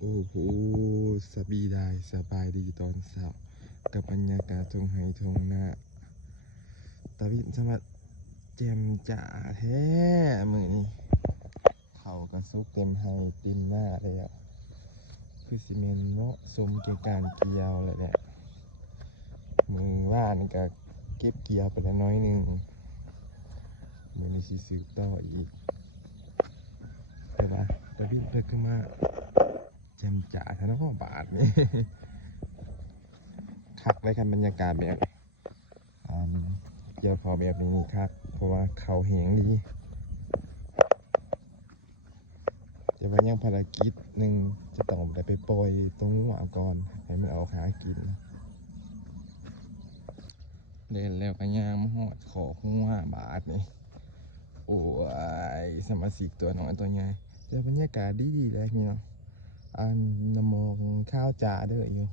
โอ้โหสบีได้สบายดีตอนเช้ากับบรรยากาศทงไฮทงนาตาวินสมัดแจ่มจ๋าแท้มือนี้เขากระซุกเต็มไฮเต็มหน้าเลยอ่ะคือซีเมนเหมาะสมแก่การเกี่ยวเลยเนี่ยมือว่านก็เก็บเกี่ยวไปแล้วน้อยหนึ่งมือในชีสืบต่ออีกแต่ว่าตาวินเพิ่งขึ้นมาแจ่มจ๋าทั้งบาทนี่ คักเลยครับบรรยากาศแบบเกี่ยวเขาแบบนี้ครับเพราะว่าเขาแหงดีแต่ว่ายังภารกิจหนึ่งจะต้องไปปล่อยตรงหัวก่อนให้มันเอาหากินเดินแล้วก็ย่างมาหอดขอหัวบาทนี่โอ้ยสมาชิกตัวน้อยตัวใหญ่แต่บรรยากาศดีเลยพี่เนาะอันนมองข้าวจ่าเด้ออยู่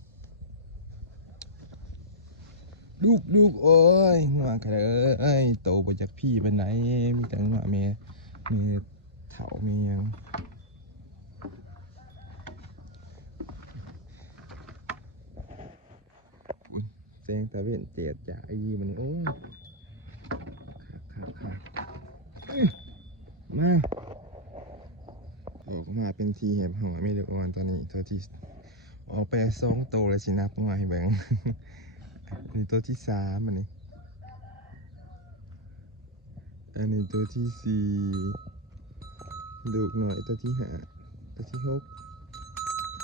ลูกโอ้ยหัวกระเอ้ยโตไปจากพี่เป็นไหนมีแต่หัวเมียมีเถามียังแสงตะเวนเจียดจ่าอีมันโอ้ยคักมาออกมาเป็นทีเห็บหัวไม่ดูอ่อนตอนนี้ตัวที่ออกไป2 โตเลยสินับมาให้เบิ่ง นี่ตัวที่3อันนี้ตัวที่4ลูกหน่อยตัวที่5ตัวที่6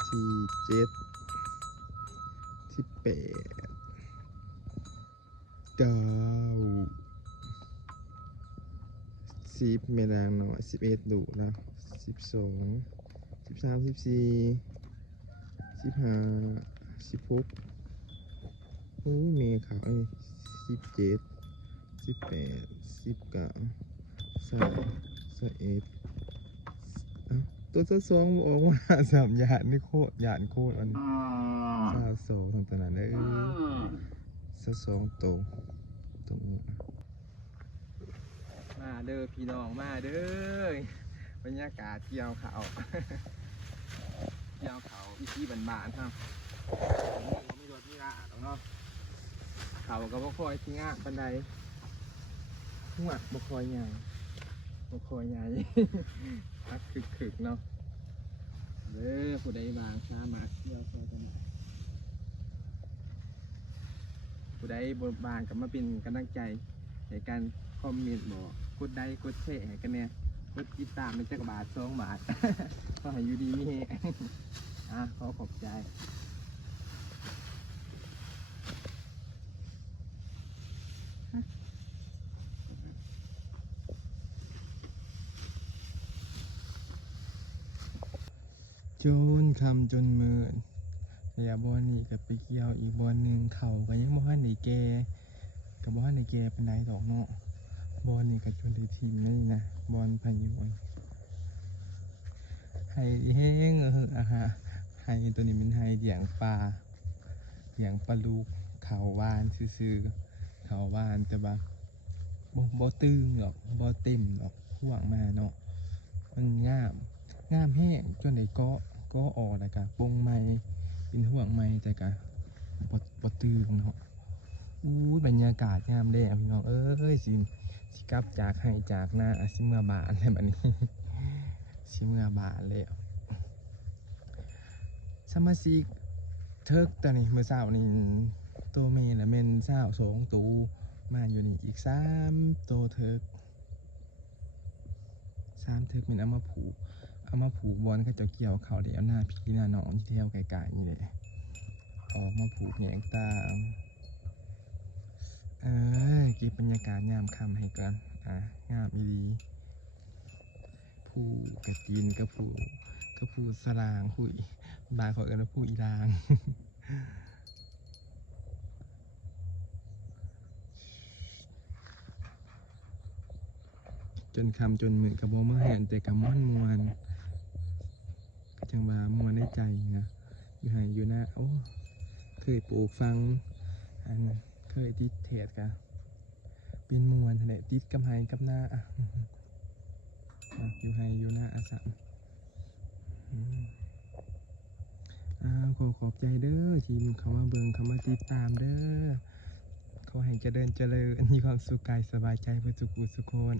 ที่7ที่8 9 10เมลางหน่อย11ลูกแล้ว12 13 14 15 16โอ้ยเมย์ขาว17 18 1921ตัวที่2ออกมา3หยาดนี่โคตรหยาดโคตรอัน22ทั้งตอนนั้นเลย22ตัวตรงนี้มาเด้อพี่น้องมาเด้อบรรยากาศเกี่ยวเขาเกี่ยวเขาอีกที่บ้านๆครับมีรถมีราหรอกเนาะเขาก็บ่ค่อยที่งะปันใดหัวบ่ค่อยใหญ่บ่ค่อยใหญ่พักคึกๆเนาะเด้อผู้ใดบางสามารถเที่ยวกันได้ผู้ใดบางก็มาเป็นกำลังใจในการคอมเมนต์บอกกดไลค์กดแชร์ให้กันแน่กดติดตามเป็นจักบาท2 บาท ก็ให้อยู่ดีมีเฮขอขอบใจจนคำจนเมินอย่าบอนนี่กับไปเกี่ยวอีกบอนหนึ่งเขาก็ยังบ่ฮันได้แก่กับบ่ฮันได้แก่เป็นไดดอกเนาะบอนนี่กับจนได้ทีมนี่นะบอนพายุให้แห้งฮะให้ตัวนี้เป็นให้เลี้ยงปลาเลี้ยงปลาลูกเขาวานซื่อๆเขาวานแต่ว่าบ่ตึงหรอกบ่เต็มหรอกห่วงมาเนาะมันงามแห้งจนได้ก็ออกแล้วก็ปงไม้เป็นห่วงไม้แต่ก็บ่ตึงเนาะอู้บรรยากาศงามเด้พี่น้องเอ้ยสิกลับจากให้จากหน้าสิเมื่อบานแล้วบัดนี้ สิเมื่อบานแล้วสมาชิกเทิกตัวนี้เมื่อเช้านี่ตัวเมย์และเมนเช้า2 ตัวมาอยู่นี่อีก3 ตัวเทิก3 เทิกเป็นเอามาผูกบอลเขาจะเกี่ยวเขาเดี๋ยวหน้าพี่หน้าน้องที่เที่ยวไกลๆนี่เลยออกมาผูกแยงตาเก็บบรรยากาศยามค่ำให้ก่อนงามอีดีผู้กระจีนก็ผู้สลางผู้บางเขาเอิ้นว่าผู้อีลาง จนคำจนมือกับโบมาแหนแต่กับม่อนมวนจังว่ามวนในใจนะอยู่ไหนอยู่หน้าโอ้เคยปลูกฟังอันเคยติดเทศกะเป็นมวนแหละติดกับไฮกับหน้าอยู่ไฮอยู่หน้าอาสัม ขอบใจเด้อที่เขามาเบิ่งเขามาติดตามเด้อขอให้เจริญมีความสุขกายสบายใจเพื่อสุขสุขคน